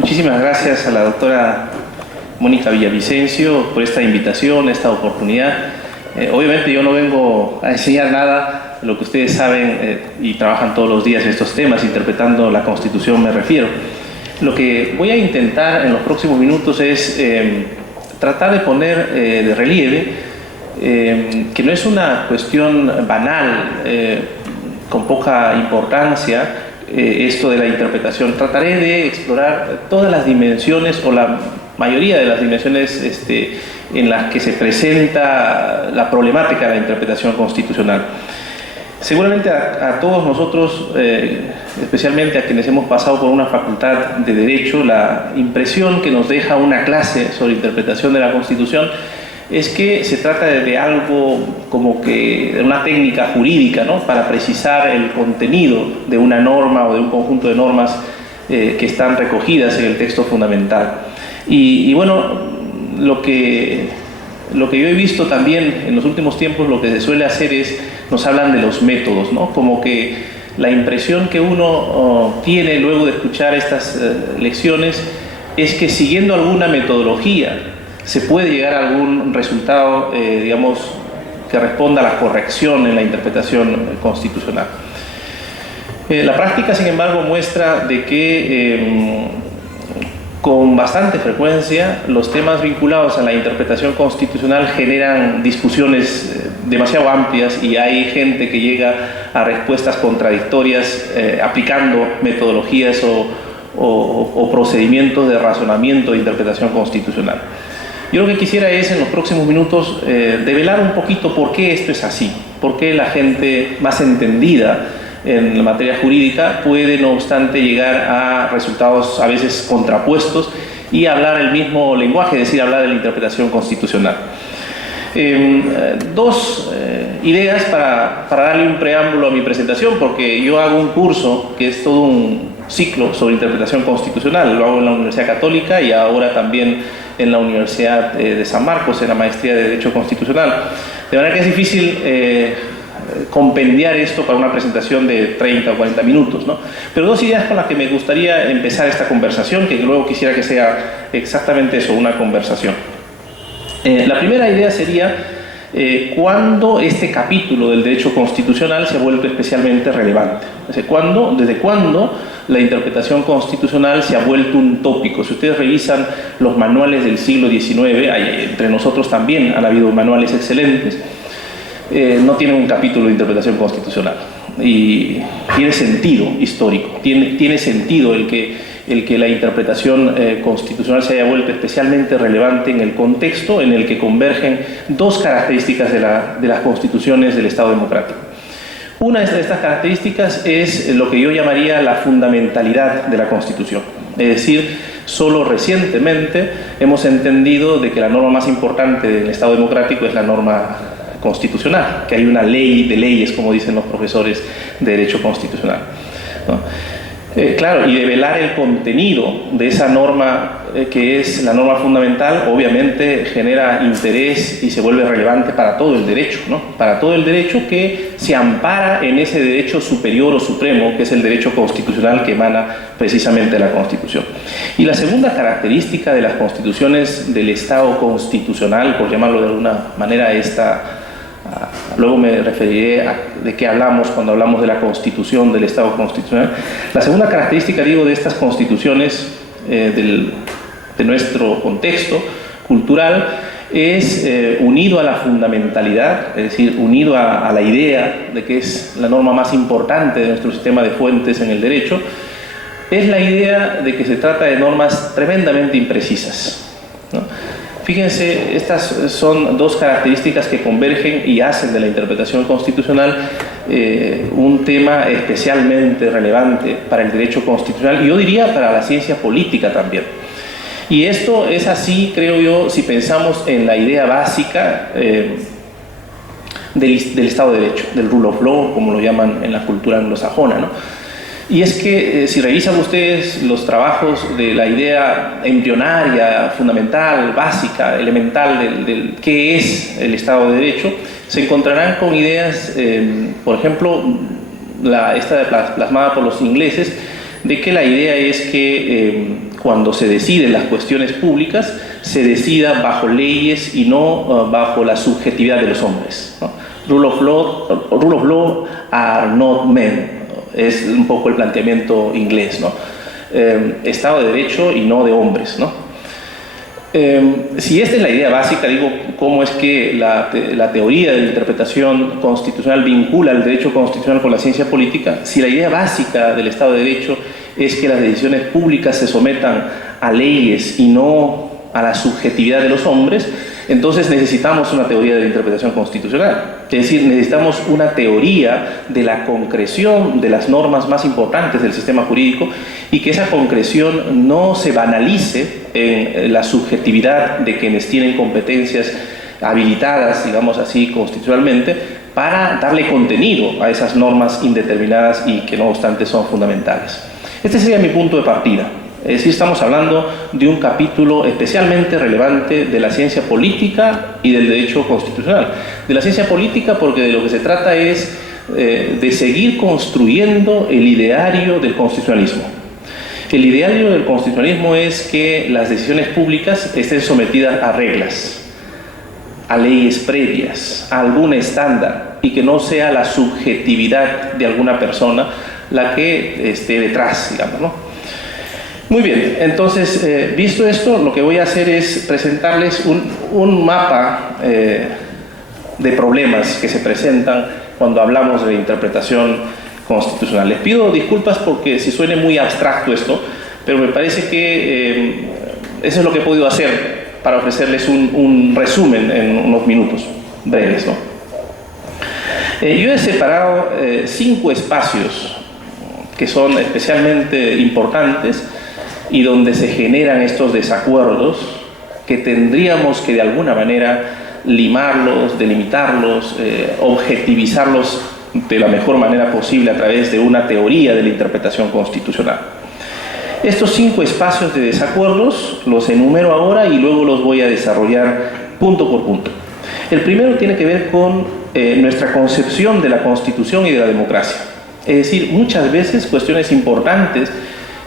Muchísimas gracias a la doctora Mónica Villavicencio por esta invitación, esta oportunidad. Obviamente yo no vengo a enseñar nada de lo que ustedes saben y trabajan todos los días en estos temas, interpretando la Constitución me refiero. Lo que voy a intentar en los próximos minutos es tratar de poner de relieve que no es una cuestión banal, con poca importancia, esto de la interpretación. Trataré de explorar todas las dimensiones o la mayoría de las dimensiones en las que se presenta la problemática de la interpretación constitucional. Seguramente a todos nosotros, especialmente a quienes hemos pasado por una facultad de Derecho, la impresión que nos deja una clase sobre interpretación de la Constitución es que se trata de algo como que de una técnica jurídica, ¿no?, para precisar el contenido de una norma o de un conjunto de normas que están recogidas en el texto fundamental. Y bueno, lo que yo he visto también en los últimos tiempos, lo que se suele hacer es, nos hablan de los métodos, ¿no? Como que la impresión que uno tiene luego de escuchar estas lecciones es que siguiendo alguna metodología se puede llegar a algún resultado, digamos, que responda a la corrección en la interpretación constitucional. La práctica, sin embargo, muestra de que con bastante frecuencia los temas vinculados a la interpretación constitucional generan discusiones demasiado amplias y hay gente que llega a respuestas contradictorias aplicando metodologías o procedimientos de razonamiento de interpretación constitucional. Yo lo que quisiera es en los próximos minutos develar un poquito por qué esto es así, por qué la gente más entendida en la materia jurídica puede, no obstante, llegar a resultados a veces contrapuestos y hablar el mismo lenguaje, es decir, hablar de la interpretación constitucional. Dos ideas para darle un preámbulo a mi presentación, porque yo hago un curso que es todo un ciclo sobre interpretación constitucional, lo hago en la Universidad Católica y ahora también en la Universidad de San Marcos, en la maestría de Derecho Constitucional. De manera que es difícil compendiar esto para una presentación de 30 o 40 minutos, ¿no? Pero dos ideas con las que me gustaría empezar esta conversación, que luego quisiera que sea exactamente eso, una conversación. La primera idea sería cuándo este capítulo del derecho constitucional se ha vuelto especialmente relevante. ¿Desde cuándo la interpretación constitucional se ha vuelto un tópico? Si ustedes revisan los manuales del siglo XIX, entre nosotros también han habido manuales excelentes, no tienen un capítulo de interpretación constitucional. Y tiene sentido histórico, tiene sentido el que la interpretación constitucional se haya vuelto especialmente relevante en el contexto en el que convergen dos características de las constituciones del Estado democrático. Una de estas características es lo que yo llamaría la fundamentalidad de la Constitución. Es decir, solo recientemente hemos entendido de que la norma más importante del Estado democrático es la norma constitucional, que hay una ley de leyes, como dicen los profesores de Derecho Constitucional, ¿no? Claro, y develar el contenido de esa norma, que es la norma fundamental, obviamente genera interés y se vuelve relevante para todo el derecho, ¿no? Para todo el derecho que se ampara en ese derecho superior o supremo, que es el derecho constitucional que emana precisamente de la Constitución. Y la segunda característica de las constituciones del Estado constitucional, por llamarlo de alguna manera, luego me referiré a de qué hablamos cuando hablamos de la Constitución del Estado constitucional. La segunda característica, digo, de estas constituciones de nuestro contexto cultural es unido a la fundamentalidad, es decir, unido a la idea de que es la norma más importante de nuestro sistema de fuentes en el derecho, es la idea de que se trata de normas tremendamente imprecisas, ¿no? Fíjense, estas son dos características que convergen y hacen de la interpretación constitucional un tema especialmente relevante para el derecho constitucional y yo diría para la ciencia política también. Y esto es así, creo yo, si pensamos en la idea básica del Estado de Derecho, del rule of law, como lo llaman en la cultura anglosajona, ¿no? Y es que si revisan ustedes los trabajos de la idea embrionaria, fundamental, básica, elemental del qué es el Estado de Derecho, se encontrarán con ideas, por ejemplo, esta plasmada por los ingleses, de que la idea es que cuando se deciden las cuestiones públicas, se decida bajo leyes y no bajo la subjetividad de los hombres, ¿no? Rule of law are not men, es un poco el planteamiento inglés, ¿no? Estado de derecho y no de hombres, ¿no? Si esta es la idea básica, digo, ¿cómo es que la teoría de la interpretación constitucional vincula el derecho constitucional con la ciencia política? Si la idea básica del Estado de Derecho es que las decisiones públicas se sometan a leyes y no a la subjetividad de los hombres, entonces necesitamos una teoría de la interpretación constitucional. Es decir, necesitamos una teoría de la concreción de las normas más importantes del sistema jurídico y que esa concreción no se banalice en la subjetividad de quienes tienen competencias habilitadas, digamos así, constitucionalmente, para darle contenido a esas normas indeterminadas y que no obstante son fundamentales. Este sería mi punto de partida. Es decir, estamos hablando de un capítulo especialmente relevante de la ciencia política y del derecho constitucional. De la ciencia política porque de lo que se trata es de seguir construyendo el ideario del constitucionalismo. El ideario del constitucionalismo es que las decisiones públicas estén sometidas a reglas, a leyes previas, a algún estándar, y que no sea la subjetividad de alguna persona la que esté detrás, digamos, ¿no? Muy bien, entonces, visto esto, lo que voy a hacer es presentarles un mapa de problemas que se presentan cuando hablamos de interpretación constitucional. Les pido disculpas porque si suene muy abstracto esto, pero me parece que eso es lo que he podido hacer para ofrecerles un resumen en unos minutos breves, ¿no? Yo he separado 5 espacios que son especialmente importantes y donde se generan estos desacuerdos que tendríamos que de alguna manera limarlos, delimitarlos, objetivizarlos de la mejor manera posible a través de una teoría de la interpretación constitucional. Estos 5 espacios de desacuerdos los enumero ahora y luego los voy a desarrollar punto por punto. El primero tiene que ver con nuestra concepción de la Constitución y de la democracia. Es decir, muchas veces cuestiones importantes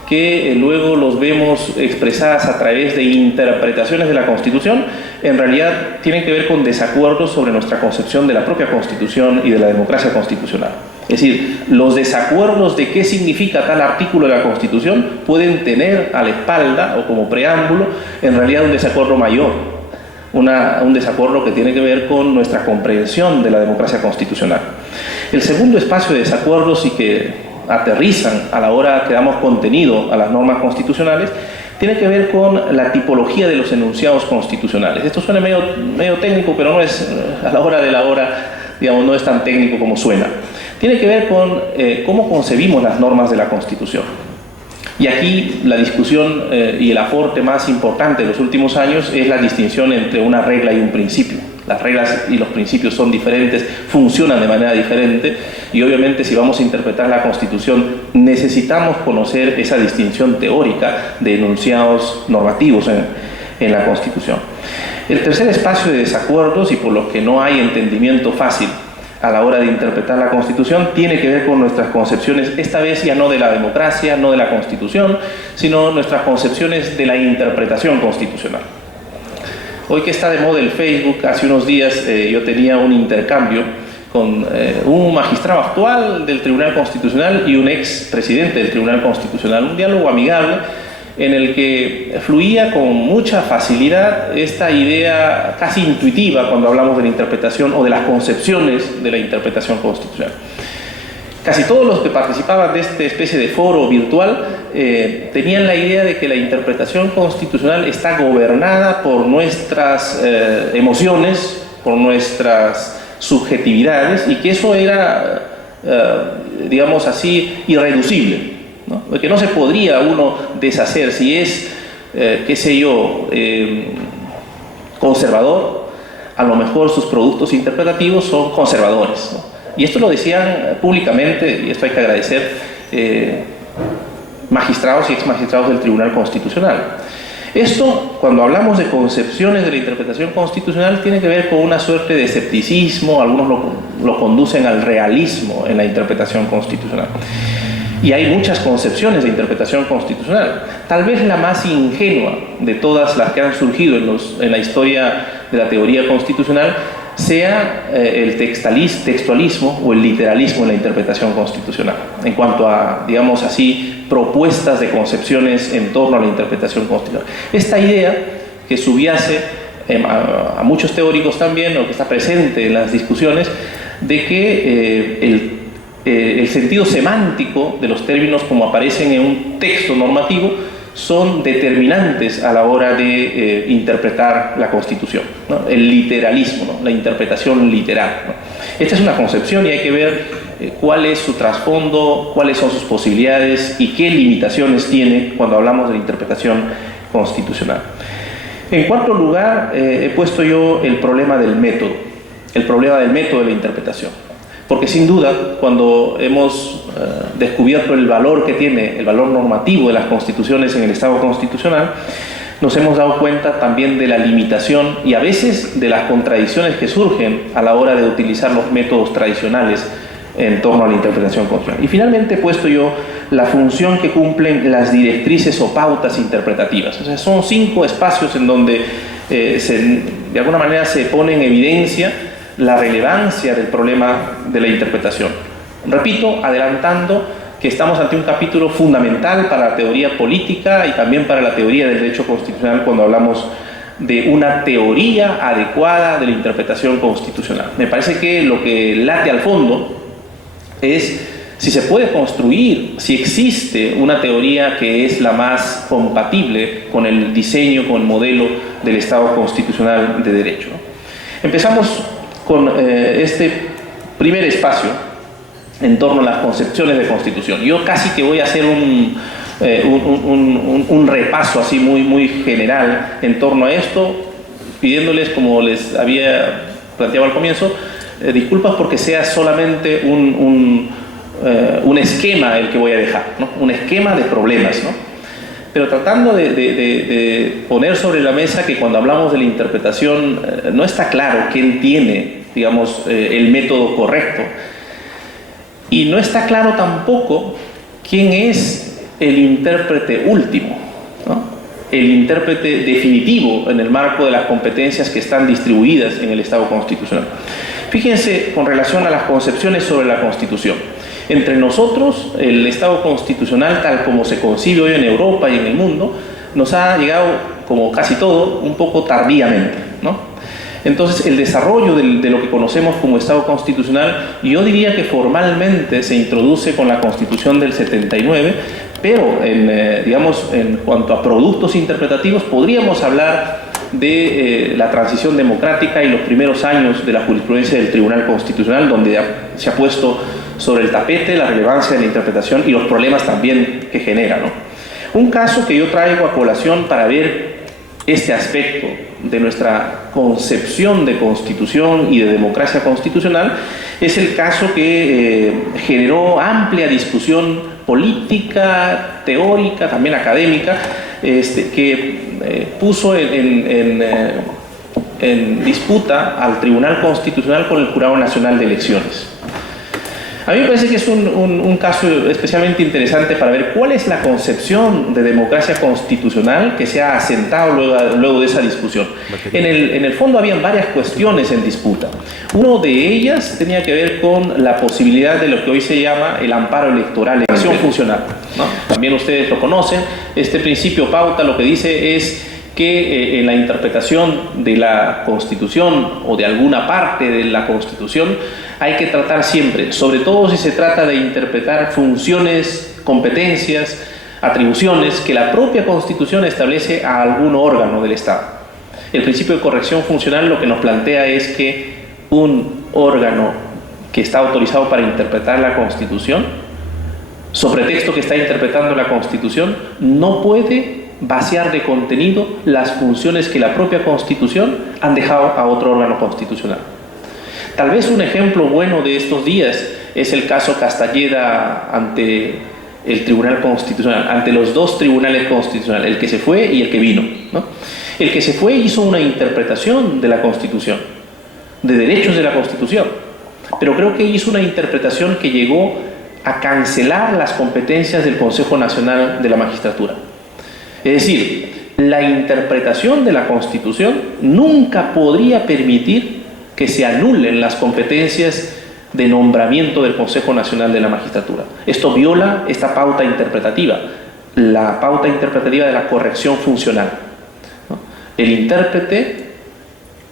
que luego los vemos expresadas a través de interpretaciones de la Constitución, en realidad tienen que ver con desacuerdos sobre nuestra concepción de la propia Constitución y de la democracia constitucional. Es decir, los desacuerdos de qué significa tal artículo de la Constitución pueden tener a la espalda o como preámbulo en realidad un desacuerdo mayor, un desacuerdo que tiene que ver con nuestra comprensión de la democracia constitucional. El segundo espacio de desacuerdos y que aterrizan a la hora que damos contenido a las normas constitucionales, tiene que ver con la tipología de los enunciados constitucionales. Esto suena medio técnico, pero no es, a la hora, digamos, no es tan técnico como suena. Tiene que ver con cómo concebimos las normas de la Constitución. Y aquí la discusión y el aporte más importante de los últimos años es la distinción entre una regla y un principio. Las reglas y los principios son diferentes, funcionan de manera diferente y obviamente si vamos a interpretar la Constitución necesitamos conocer esa distinción teórica de enunciados normativos en la Constitución. El tercer espacio de desacuerdos y por los que no hay entendimiento fácil a la hora de interpretar la Constitución tiene que ver con nuestras concepciones, esta vez ya no de la democracia, no de la Constitución, sino nuestras concepciones de la interpretación constitucional. Hoy que está de moda el Facebook, hace unos días yo tenía un intercambio con un magistrado actual del Tribunal Constitucional y un ex presidente del Tribunal Constitucional, un diálogo amigable en el que fluía con mucha facilidad esta idea casi intuitiva cuando hablamos de la interpretación o de las concepciones de la interpretación constitucional. Casi todos los que participaban de esta especie de foro virtual tenían la idea de que la interpretación constitucional está gobernada por nuestras emociones, por nuestras subjetividades y que eso era, digamos así, irreducible, ¿no? De que no se podría uno deshacer si es, qué sé yo, conservador, a lo mejor sus productos interpretativos son conservadores, ¿no? Y esto lo decían públicamente, y esto hay que agradecer, magistrados y exmagistrados del Tribunal Constitucional. Esto, cuando hablamos de concepciones de la interpretación constitucional, tiene que ver con una suerte de escepticismo, algunos lo conducen al realismo en la interpretación constitucional. Y hay muchas concepciones de interpretación constitucional. Tal vez la más ingenua de todas las que han surgido en la historia de la teoría constitucional sea el textualismo o el literalismo en la interpretación constitucional, en cuanto a, digamos así, propuestas de concepciones en torno a la interpretación constitucional. Esta idea que subyace a muchos teóricos también, o que está presente en las discusiones, de que el sentido semántico de los términos como aparecen en un texto normativo son determinantes a la hora de interpretar la Constitución, ¿no? El literalismo, ¿no? La interpretación literal, ¿no? Esta es una concepción y hay que ver cuál es su trasfondo, cuáles son sus posibilidades y qué limitaciones tiene cuando hablamos de la interpretación constitucional. En cuarto lugar, he puesto yo el problema del método de la interpretación. Porque sin duda, cuando hemos descubierto el valor que tiene, el valor normativo de las constituciones en el Estado constitucional, nos hemos dado cuenta también de la limitación y a veces de las contradicciones que surgen a la hora de utilizar los métodos tradicionales en torno a la interpretación constitucional. Y finalmente he puesto yo la función que cumplen las directrices o pautas interpretativas. O sea, son 5 espacios en donde de alguna manera se pone en evidencia la relevancia del problema de la interpretación. Repito, adelantando que estamos ante un capítulo fundamental para la teoría política y también para la teoría del derecho constitucional cuando hablamos de una teoría adecuada de la interpretación constitucional. Me parece que lo que late al fondo es si se puede construir, si existe una teoría que es la más compatible con el diseño, con el modelo del Estado constitucional de derecho. Empezamos con este primer espacio en torno a las concepciones de constitución. Yo casi que voy a hacer un repaso así muy general en torno a esto, pidiéndoles, como les había planteado al comienzo, disculpas porque sea solamente un esquema el que voy a dejar, ¿no? Un esquema de problemas, ¿no? Pero tratando de poner sobre la mesa que cuando hablamos de la interpretación no está claro quién tiene, digamos, el método correcto. Y no está claro tampoco quién es el intérprete último, ¿no? El intérprete definitivo en el marco de las competencias que están distribuidas en el Estado constitucional. Fíjense con relación a las concepciones sobre la Constitución. Entre nosotros, el Estado constitucional, tal como se concibe hoy en Europa y en el mundo, nos ha llegado, como casi todo, un poco tardíamente, ¿no? Entonces, el desarrollo de lo que conocemos como Estado constitucional, yo diría que formalmente se introduce con la Constitución del 79, pero digamos, en cuanto a productos interpretativos, podríamos hablar de la transición democrática y los primeros años de la jurisprudencia del Tribunal Constitucional, donde se ha puesto sobre el tapete la relevancia de la interpretación y los problemas también que genera, ¿no? Un caso que yo traigo a colación para ver este aspecto de nuestra concepción de constitución y de democracia constitucional es el caso que generó amplia discusión política, teórica, también académica, que puso en disputa al Tribunal Constitucional con el Jurado Nacional de Elecciones. A mí me parece que es un caso especialmente interesante para ver cuál es la concepción de democracia constitucional que se ha asentado luego de esa discusión. En el fondo habían varias cuestiones en disputa. Una de ellas tenía que ver con la posibilidad de lo que hoy se llama el amparo electoral, la acción funcional, ¿no? También ustedes lo conocen. Este principio pauta lo que dice es que en la interpretación de la Constitución o de alguna parte de la Constitución hay que tratar siempre, sobre todo si se trata de interpretar funciones, competencias, atribuciones que la propia Constitución establece a algún órgano del Estado. El principio de corrección funcional lo que nos plantea es que un órgano que está autorizado para interpretar la Constitución, sobre texto que está interpretando la Constitución, no puede vaciar de contenido las funciones que la propia Constitución han dejado a otro órgano constitucional. Tal vez un ejemplo bueno de estos días es el caso Castañeda ante el Tribunal Constitucional, ante los dos tribunales constitucionales, el que se fue y el que vino, ¿no? El que se fue hizo una interpretación de la Constitución, de derechos de la Constitución, pero creo que hizo una interpretación que llegó a cancelar las competencias del Consejo Nacional de la Magistratura. Es decir, la interpretación de la Constitución nunca podría permitir que se anulen las competencias de nombramiento del Consejo Nacional de la Magistratura. Esto viola esta pauta interpretativa, la pauta interpretativa de la corrección funcional, ¿no? El intérprete,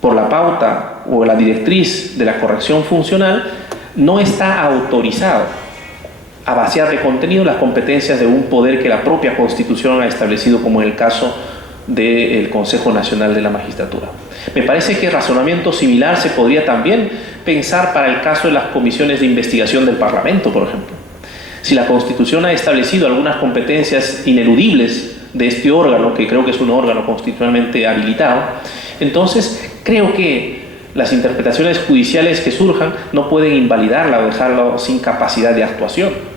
por la pauta o la directriz de la corrección funcional, no está autorizado a vaciar de contenido las competencias de un poder que la propia Constitución ha establecido, como en el caso del Consejo Nacional de la Magistratura. Me parece que razonamiento similar se podría también pensar para el caso de las comisiones de investigación del Parlamento, por ejemplo. Si la Constitución ha establecido algunas competencias ineludibles de este órgano, que creo que es un órgano constitucionalmente habilitado, entonces creo que las interpretaciones judiciales que surjan no pueden invalidarla o dejarla sin capacidad de actuación.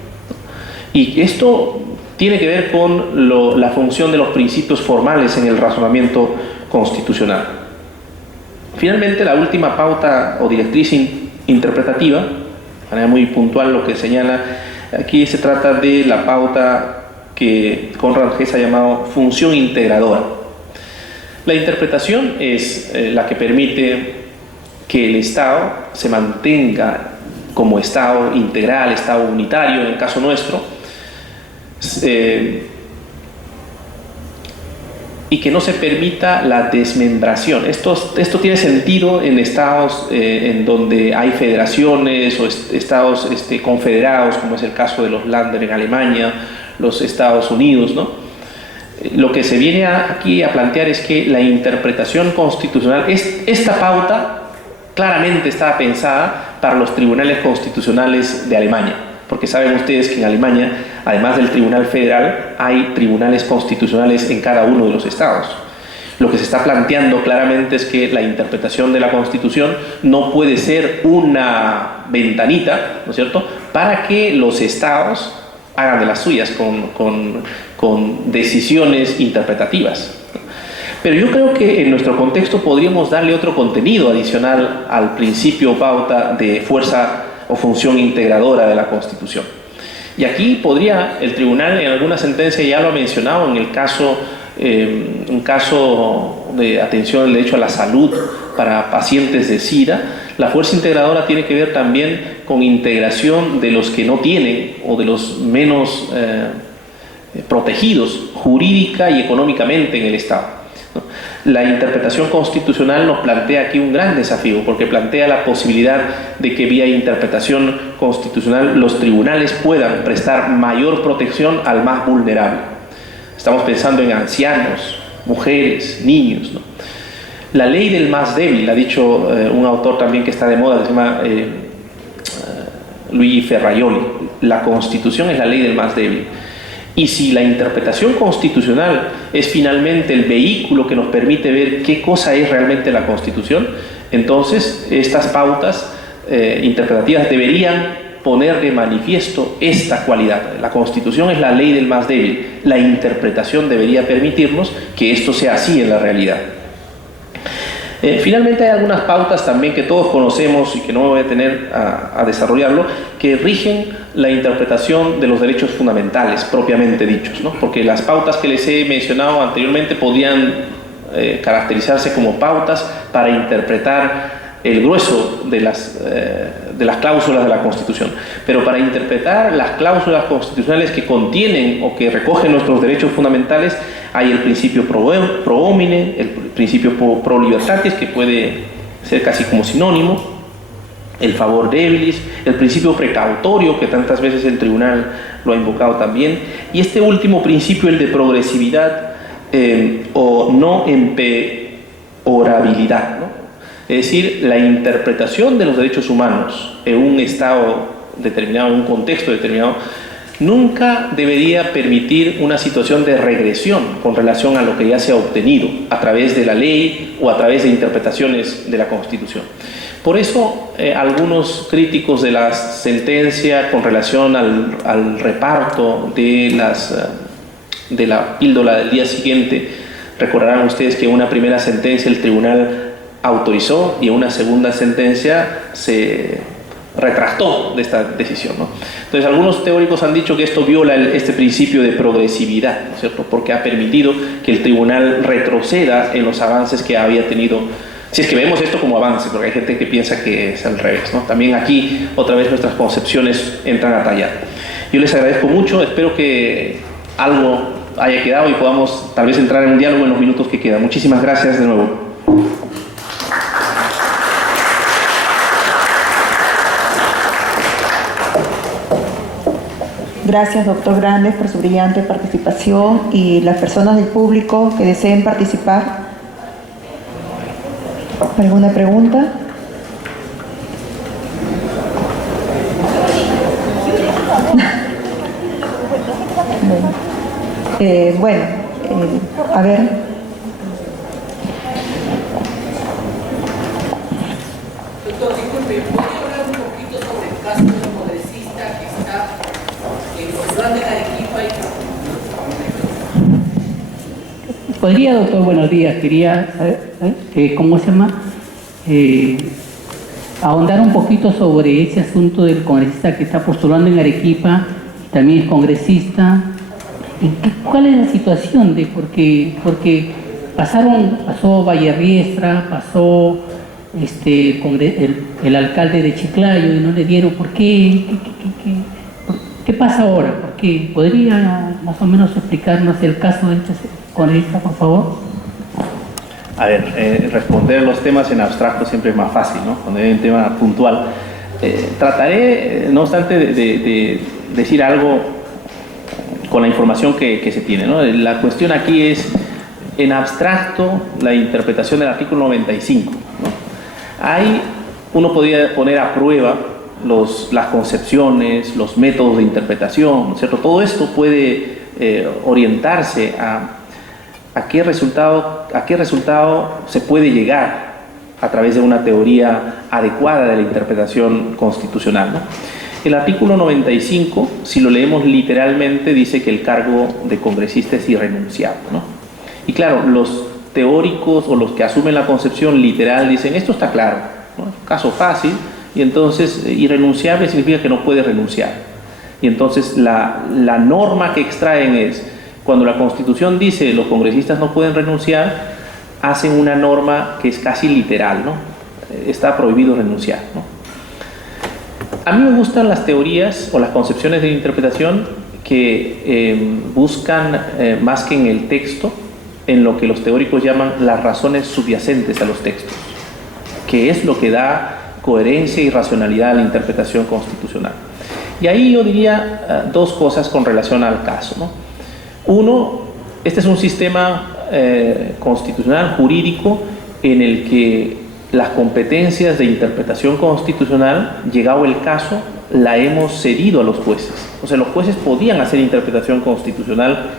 Y esto tiene que ver con la función de los principios formales en el razonamiento constitucional. Finalmente, la última pauta o directriz interpretativa, de manera muy puntual lo que señala, aquí se trata de la pauta que Conrad Hess ha llamado función integradora. La interpretación es la que permite que el Estado se mantenga como Estado integral, Estado unitario, en el caso nuestro, y que no se permita la desmembración. Esto tiene sentido en estados en donde hay federaciones o estados confederados, como es el caso de los Länder en Alemania, los Estados Unidos, ¿no? Lo que se viene aquí a plantear es que la interpretación constitucional, esta pauta claramente está pensada para los tribunales constitucionales de Alemania, porque saben ustedes que en Alemania, además del Tribunal Federal, hay tribunales constitucionales en cada uno de los estados. Lo que se está planteando claramente es que la interpretación de la Constitución no puede ser una ventanita, ¿no es cierto?, para que los estados hagan de las suyas con decisiones interpretativas. Pero yo creo que en nuestro contexto podríamos darle otro contenido adicional al principio pauta de fuerza o función integradora de la Constitución. Y aquí podría el tribunal, en alguna sentencia ya lo ha mencionado, en el caso, un caso de atención al derecho a la salud para pacientes de SIDA, la fuerza integradora tiene que ver también con integración de los que no tienen o de los menos protegidos jurídica y económicamente en el Estado. La interpretación constitucional nos plantea aquí un gran desafío, porque plantea la posibilidad de que vía interpretación constitucional los tribunales puedan prestar mayor protección al más vulnerable. Estamos pensando en ancianos, mujeres, niños, ¿no? La ley del más débil, ha dicho un autor también que está de moda, que se llama Luigi Ferraioli. La Constitución es la ley del más débil. Y si la interpretación constitucional es finalmente el vehículo que nos permite ver qué cosa es realmente la Constitución, entonces estas pautas interpretativas deberían poner de manifiesto esta cualidad. La Constitución es la ley del más débil. La interpretación debería permitirnos que esto sea así en la realidad. Finalmente hay algunas pautas también que todos conocemos y que no me voy a tener a desarrollarlo, que rigen la interpretación de los derechos fundamentales propiamente dichos, ¿no? Porque las pautas que les he mencionado anteriormente podrían caracterizarse como pautas para interpretar el grueso de las cláusulas de la Constitución. Pero para interpretar las cláusulas constitucionales que contienen o que recogen nuestros derechos fundamentales, hay el principio pro homine, el principio pro libertatis, que puede ser casi como sinónimo, el favor debilis, el principio precautorio, que tantas veces el tribunal lo ha invocado también, y este último principio, el de progresividad o no empeorabilidad, ¿no? Es decir, la interpretación de los derechos humanos en un estado determinado, en un contexto determinado, nunca debería permitir una situación de regresión con relación a lo que ya se ha obtenido a través de la ley o a través de interpretaciones de la Constitución. Por eso, algunos críticos de la sentencia con relación al reparto de la píldora del día siguiente, recordarán ustedes que en una primera sentencia el tribunal autorizó y en una segunda sentencia se retractó de esta decisión, ¿no? Entonces, algunos teóricos han dicho que esto viola este principio de progresividad, ¿no es cierto?, porque ha permitido que el tribunal retroceda en los avances que había tenido, si es que vemos esto como avance, porque hay gente que piensa que es al revés, ¿no? También aquí, otra vez, nuestras concepciones entran a tallar. Yo les agradezco mucho, espero que algo haya quedado y podamos tal vez entrar en un diálogo en los minutos que quedan. Muchísimas gracias de nuevo. Gracias, doctor Grandes, por su brillante participación, y las personas del público que deseen participar. ¿Alguna pregunta? A ver. Doctor, disculpe, ¿podría hablar un poquito sobre el caso del congresista que está postulando en Arequipa y... Podría, doctor, buenos días, quería saber, ¿cómo se llama? Ahondar un poquito sobre ese asunto del congresista que está postulando en Arequipa, también es congresista. ¿Cuál es la situación de porque pasó Vallerriestra, pasó el alcalde de Chiclayo y no le dieron? ¿Por qué? ¿Qué pasa ahora? ¿Por qué? ¿Podría más o menos explicarnos el caso de este congresista, por favor? A ver, responder los temas en abstracto siempre es más fácil, ¿no?, cuando hay un tema puntual. Trataré, no obstante, de decir algo con la información que se tiene, ¿no? La cuestión aquí es, en abstracto, la interpretación del artículo 95, ¿no? Uno podría poner a prueba las concepciones, los métodos de interpretación, ¿no es cierto? Todo esto puede orientarse a qué resultado se puede llegar a través de una teoría adecuada de la interpretación constitucional, ¿no? El artículo 95, si lo leemos literalmente, dice que el cargo de congresista es irrenunciable, ¿no? Y claro, los teóricos o los que asumen la concepción literal dicen, esto está claro, ¿no? Caso fácil, y entonces irrenunciable significa que no puede renunciar. Y entonces la norma que extraen es, cuando la Constitución dice los congresistas no pueden renunciar, hacen una norma que es casi literal, ¿no? Está prohibido renunciar, ¿no? A mí me gustan las teorías o las concepciones de interpretación que buscan, más que en el texto, en lo que los teóricos llaman las razones subyacentes a los textos, que es lo que da coherencia y racionalidad a la interpretación constitucional. Y ahí yo diría dos cosas con relación al caso, ¿no? Uno, este es un sistema constitucional, jurídico, en el que las competencias de interpretación constitucional, llegado el caso, la hemos cedido a los jueces. O sea, los jueces podían hacer interpretación constitucional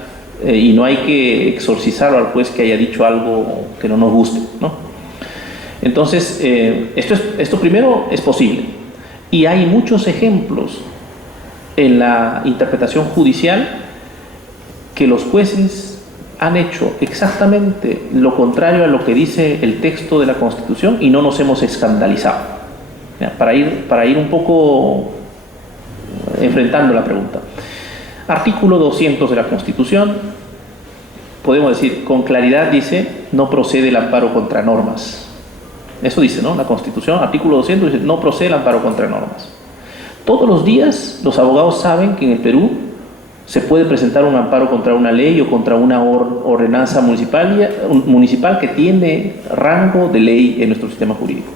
y no hay que exorcizarlo al juez que haya dicho algo que no nos guste, ¿no? Entonces, esto primero es posible. Y hay muchos ejemplos en la interpretación judicial que los jueces han hecho exactamente lo contrario a lo que dice el texto de la Constitución y no nos hemos escandalizado. Para ir un poco enfrentando la pregunta. Artículo 200 de la Constitución, podemos decir, con claridad dice, no procede el amparo contra normas. Eso dice, ¿no? La Constitución, artículo 200 dice, no procede el amparo contra normas. Todos los días los abogados saben que en el Perú se puede presentar un amparo contra una ley o contra una ordenanza municipal que tiene rango de ley en nuestro sistema jurídico.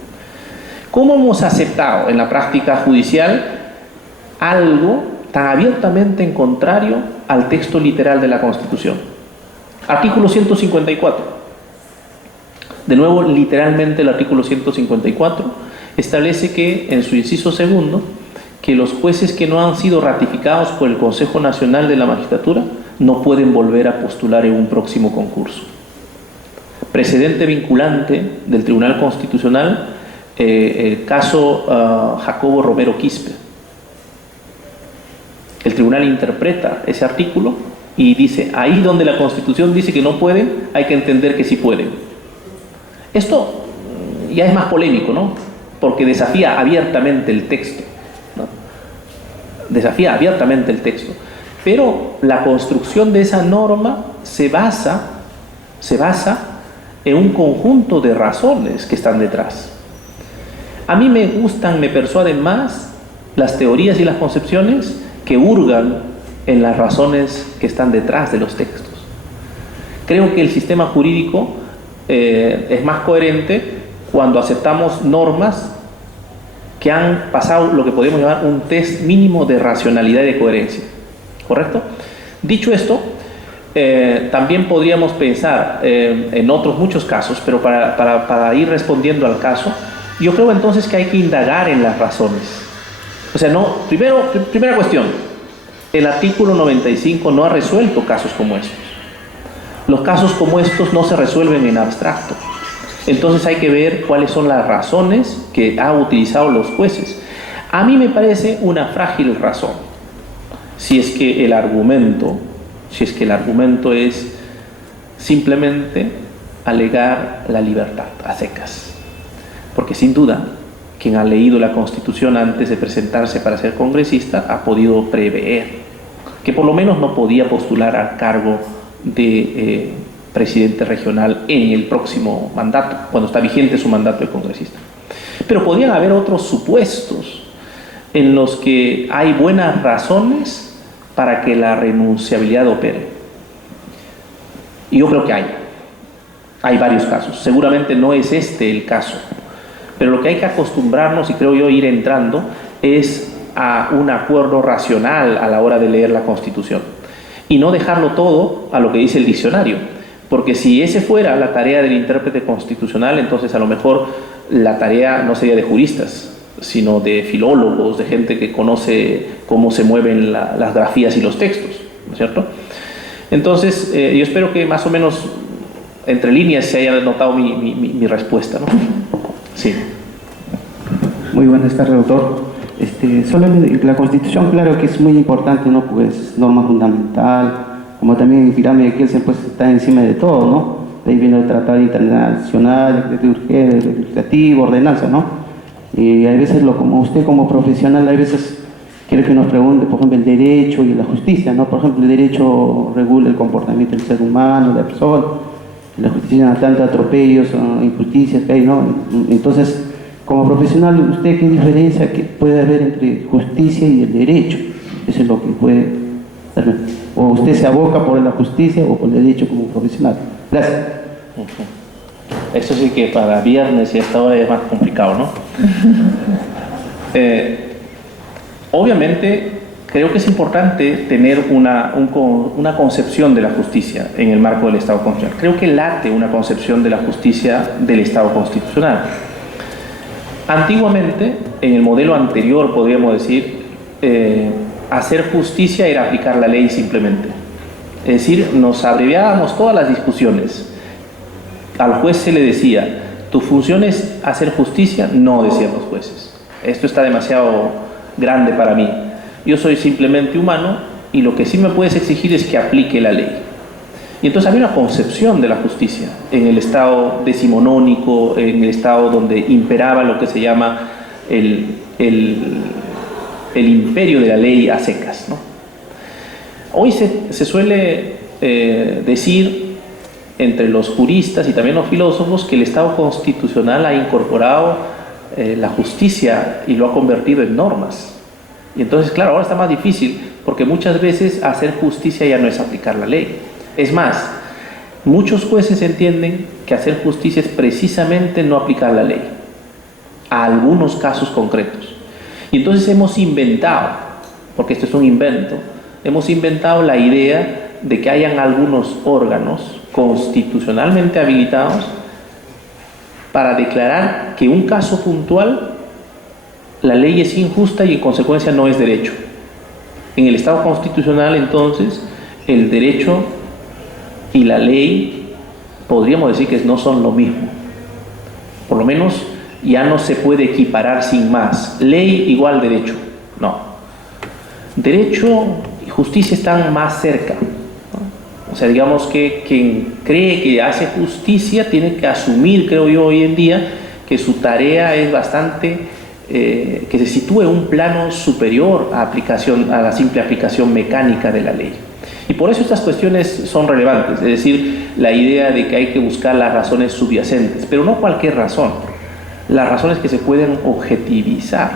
¿Cómo hemos aceptado en la práctica judicial algo tan abiertamente en contrario al texto literal de la Constitución? Artículo 154. De nuevo, literalmente el artículo 154 establece que, en su inciso segundo, que los jueces que no han sido ratificados por el Consejo Nacional de la Magistratura no pueden volver a postular en un próximo concurso. Precedente vinculante del Tribunal Constitucional, el caso Jacobo Romero Quispe. El tribunal interpreta ese artículo y dice, ahí donde la Constitución dice que no pueden, hay que entender que sí pueden. Esto ya es más polémico, ¿no? Porque desafía abiertamente el texto. desafía abiertamente el texto, pero la construcción de esa norma se basa en un conjunto de razones que están detrás. A mí me gustan, me persuaden más las teorías y las concepciones que hurgan en las razones que están detrás de los textos. Creo que el sistema jurídico es más coherente cuando aceptamos normas que han pasado lo que podemos llamar un test mínimo de racionalidad y de coherencia. ¿Correcto? Dicho esto, también podríamos pensar en otros muchos casos, pero para ir respondiendo al caso, yo creo entonces que hay que indagar en las razones. O sea, primera cuestión, el artículo 95 no ha resuelto casos como estos. Los casos como estos no se resuelven en abstracto. Entonces hay que ver cuáles son las razones que han utilizado los jueces. A mí me parece una frágil razón, si es que el argumento es simplemente alegar la libertad a secas. Porque sin duda, quien ha leído la Constitución antes de presentarse para ser congresista ha podido prever que por lo menos no podía postular al cargo de presidente regional en el próximo mandato, cuando está vigente su mandato de congresista. Pero podrían haber otros supuestos en los que hay buenas razones para que la renunciabilidad opere. Y yo creo que hay varios casos. Seguramente no es este el caso, pero lo que hay que acostumbrarnos, y creo yo ir entrando, es a un acuerdo racional a la hora de leer la Constitución y no dejarlo todo a lo que dice el diccionario, porque si ese fuera la tarea del intérprete constitucional, entonces a lo mejor la tarea no sería de juristas, sino de filólogos, de gente que conoce cómo se mueven las grafías y los textos, ¿no es cierto? Entonces, yo espero que más o menos entre líneas se haya notado mi respuesta, ¿no? Sí. Muy buenas tardes, doctor. Solamente la Constitución, claro que es muy importante, ¿no? Pues norma fundamental, como también en pirámide que pues está encima de todo, ¿no? De ahí viene el Tratado Internacional, el legislativo, ordenanza, ¿no? Y a veces, como usted como profesional, a veces quiere que nos pregunte, por ejemplo, el derecho y la justicia, ¿no? Por ejemplo, el derecho regula el comportamiento del ser humano, de la persona, la justicia tanto atropellos, injusticias que hay, ¿no? Entonces, como profesional, ¿usted qué diferencia que puede haber entre justicia y el derecho? Eso es lo que puede hacer. O usted se aboca por la justicia o por el derecho como profesional. Gracias. Eso sí que para viernes y esta hora es más complicado, ¿no? Obviamente, creo que es importante tener una concepción de la justicia en el marco del Estado constitucional. Creo que late una concepción de la justicia del Estado constitucional. Antiguamente, en el modelo anterior, podríamos decir, hacer justicia era aplicar la ley simplemente. Es decir, nos abreviábamos todas las discusiones. Al juez se le decía, tu función es hacer justicia, no, decían los jueces. Esto está demasiado grande para mí. Yo soy simplemente humano y lo que sí me puedes exigir es que aplique la ley. Y entonces había una concepción de la justicia en el Estado decimonónico, en el Estado donde imperaba lo que se llama el imperio de la ley a secas, ¿no? Hoy se suele decir entre los juristas y también los filósofos que el Estado constitucional ha incorporado la justicia y lo ha convertido en normas. Y entonces, claro, ahora está más difícil porque muchas veces hacer justicia ya no es aplicar la ley. Es más, muchos jueces entienden que hacer justicia es precisamente no aplicar la ley a algunos casos concretos. Y entonces hemos inventado, porque esto es un invento, hemos inventado la idea de que hayan algunos órganos constitucionalmente habilitados para declarar que un caso puntual la ley es injusta y en consecuencia no es derecho. En el Estado constitucional, entonces, el derecho y la ley podríamos decir que no son lo mismo. Por lo menos ya no se puede equiparar sin más. Ley igual derecho. No. Derecho y justicia están más cerca, ¿no? O sea, digamos que quien cree que hace justicia tiene que asumir, creo yo, hoy en día, que su tarea es bastante que se sitúe en un plano superior a la simple aplicación mecánica de la ley. Y por eso estas cuestiones son relevantes, es decir, la idea de que hay que buscar las razones subyacentes, pero no cualquier razón, las razones que se pueden objetivizar.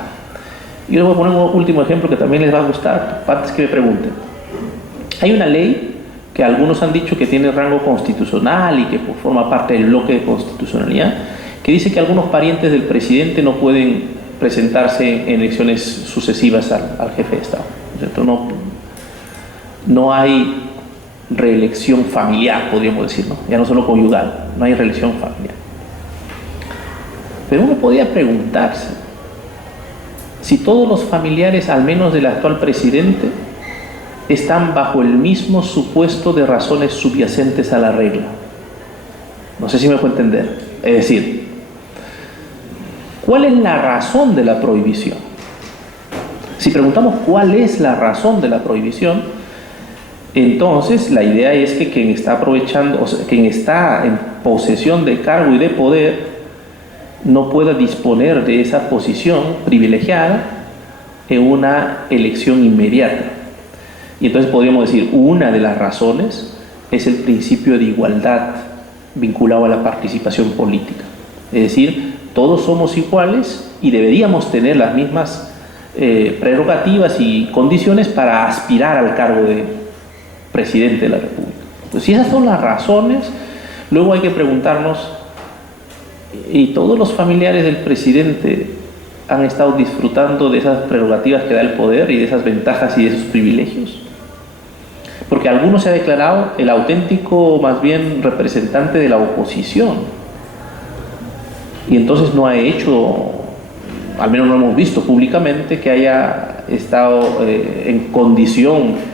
Yo les voy a poner un último ejemplo que también les va a gustar, antes que me pregunten. Hay una ley que algunos han dicho que tiene rango constitucional y que forma parte del bloque de constitucionalidad, que dice que algunos parientes del presidente no pueden presentarse en elecciones sucesivas al jefe de Estado. No hay reelección familiar, podríamos decir, ¿no? Ya no solo conyugal, no hay reelección familiar. Pero uno podría preguntarse si todos los familiares, al menos del actual presidente, están bajo el mismo supuesto de razones subyacentes a la regla. No sé si me puedo entender. Es decir, ¿cuál es la razón de la prohibición? Si preguntamos cuál es la razón de la prohibición, entonces la idea es que quien está aprovechando, o sea, quien está en posesión de cargo y de poder, no pueda disponer de esa posición privilegiada en una elección inmediata. Y entonces podríamos decir, una de las razones es el principio de igualdad vinculado a la participación política. Es decir, todos somos iguales y deberíamos tener las mismas prerrogativas y condiciones para aspirar al cargo de presidente de la República. Pues si esas son las razones, luego hay que preguntarnos, ¿y todos los familiares del presidente han estado disfrutando de esas prerrogativas que da el poder y de esas ventajas y de esos privilegios? Porque algunos se ha declarado el auténtico, más bien, representante de la oposición. Y entonces no ha hecho, al menos no hemos visto públicamente, que haya estado en condición.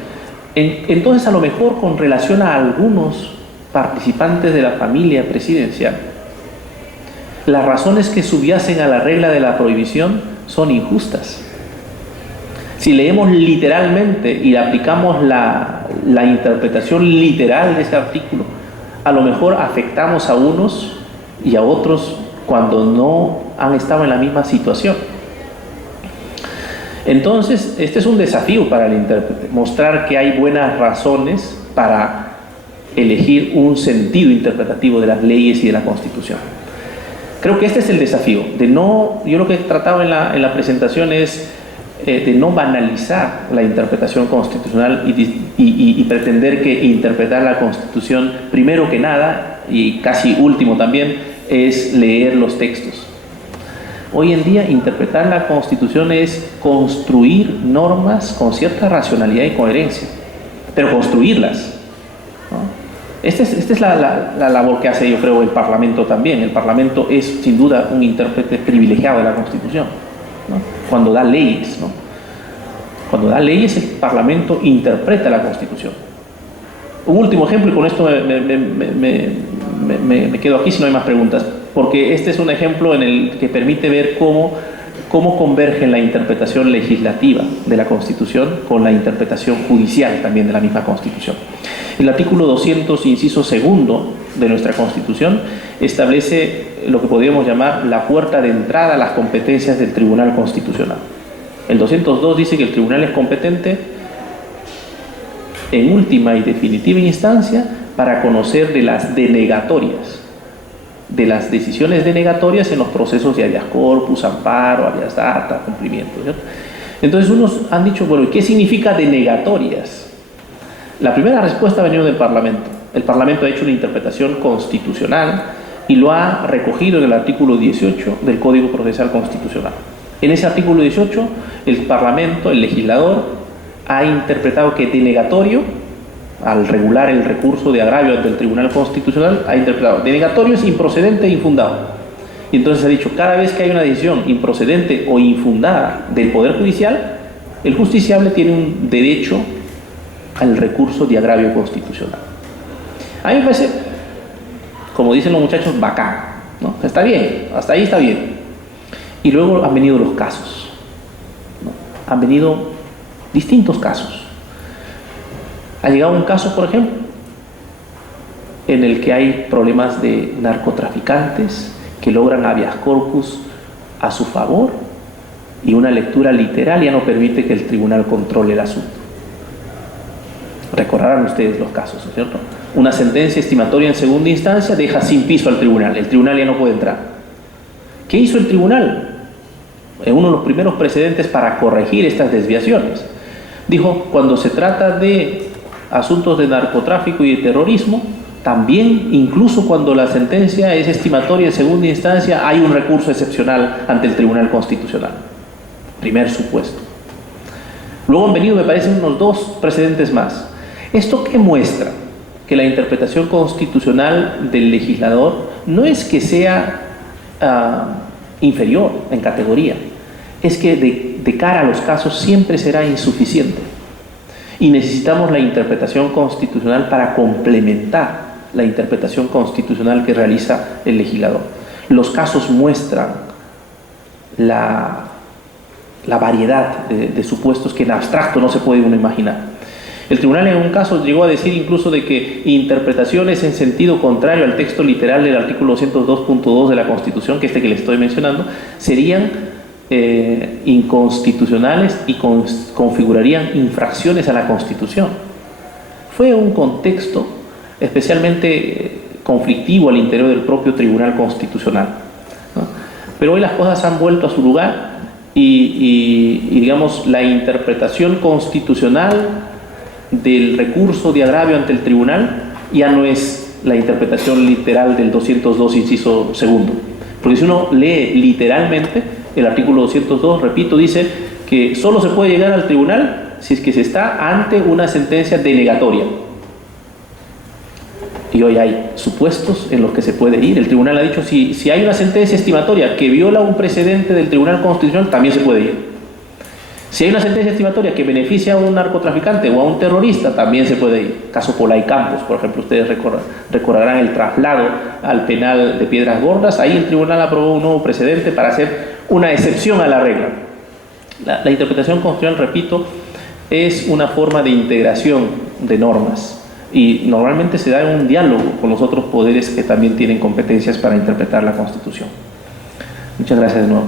Entonces, a lo mejor, con relación a algunos participantes de la familia presidencial, las razones que subyacen a la regla de la prohibición son injustas. Si leemos literalmente y aplicamos la interpretación literal de ese artículo, a lo mejor afectamos a unos y a otros cuando no han estado en la misma situación. Entonces, este es un desafío para el intérprete, mostrar que hay buenas razones para elegir un sentido interpretativo de las leyes y de la Constitución. Creo que este es el desafío, yo lo que he tratado en la presentación es de no banalizar la interpretación constitucional y pretender que interpretar la Constitución, primero que nada, y casi último también, es leer los textos. Hoy en día, interpretar la Constitución es construir normas con cierta racionalidad y coherencia, pero construirlas, ¿no? Esta es la labor que hace, yo creo, el Parlamento también. El Parlamento es, sin duda, un intérprete privilegiado de la Constitución, ¿no? Cuando da leyes, ¿no? Cuando da leyes, el Parlamento interpreta la Constitución. Un último ejemplo, y con esto me quedo aquí si no hay más preguntas, porque este es un ejemplo en el que permite ver cómo converge la interpretación legislativa de la Constitución con la interpretación judicial también de la misma Constitución. El artículo 200, inciso segundo de nuestra Constitución establece lo que podríamos llamar la puerta de entrada a las competencias del Tribunal Constitucional. El 202 dice que el tribunal es competente en última y definitiva instancia para conocer de las denegatorias, de las decisiones denegatorias en los procesos de habeas corpus, amparo, habeas data, cumplimiento, ¿cierto? Entonces unos han dicho, bueno, ¿y qué significa denegatorias? La primera respuesta ha venido del Parlamento. El Parlamento ha hecho una interpretación constitucional y lo ha recogido en el artículo 18 del Código Procesal Constitucional. En ese artículo 18, el Parlamento, el legislador, ha interpretado que denegatorio, al regular el recurso de agravio ante el Tribunal Constitucional, ha interpretado denegatorio es improcedente e infundado. Y entonces ha dicho, cada vez que hay una decisión improcedente o infundada del Poder Judicial, el justiciable tiene un derecho al recurso de agravio constitucional. A mí me parece, como dicen los muchachos, bacán, ¿no? Está bien, hasta ahí está bien. Y luego han venido los casos, ¿no? Han venido distintos casos. Ha llegado un caso, por ejemplo, en el que hay problemas de narcotraficantes que logran habeas corpus a su favor y una lectura literal ya no permite que el tribunal controle el asunto. Recordarán ustedes los casos, ¿no es cierto? Una sentencia estimatoria en segunda instancia deja sin piso al tribunal. El tribunal ya no puede entrar. ¿Qué hizo el tribunal? Uno de los primeros precedentes para corregir estas desviaciones. Dijo, cuando se trata de asuntos de narcotráfico y de terrorismo, también, incluso cuando la sentencia es estimatoria en segunda instancia, hay un recurso excepcional ante el Tribunal Constitucional. Primer supuesto. Luego han venido, me parece, unos 2 precedentes más. ¿Esto qué muestra? Que la interpretación constitucional del legislador no es que sea inferior en categoría, es que de cara a los casos siempre será insuficiente. Y necesitamos la interpretación constitucional para complementar la interpretación constitucional que realiza el legislador. Los casos muestran la variedad de supuestos que en abstracto no se puede uno imaginar. El tribunal en un caso llegó a decir incluso de que interpretaciones en sentido contrario al texto literal del artículo 202.2 de la Constitución, que que le estoy mencionando, serían inconstitucionales y configurarían infracciones a la Constitución. Fue un contexto especialmente conflictivo al interior del propio Tribunal Constitucional, ¿no? Pero hoy las cosas han vuelto a su lugar y digamos, la interpretación constitucional del recurso de agravio ante el tribunal ya no es la interpretación literal del 202 inciso segundo, porque si uno lee literalmente el artículo 202, repito, dice que solo se puede llegar al tribunal si es que se está ante una sentencia denegatoria, y hoy hay supuestos en los que se puede ir. El tribunal ha dicho, si hay una sentencia estimatoria que viola un precedente del Tribunal Constitucional, también se puede ir. Si hay una sentencia estimatoria que beneficia a un narcotraficante o a un terrorista, también se puede ir. Caso Polay Campos, por ejemplo, ustedes recordarán el traslado al penal de Piedras Gordas. Ahí el tribunal aprobó un nuevo precedente para hacer una excepción a la regla. La interpretación constitucional, repito, es una forma de integración de normas y normalmente se da en un diálogo con los otros poderes que también tienen competencias para interpretar la Constitución. Muchas gracias de nuevo.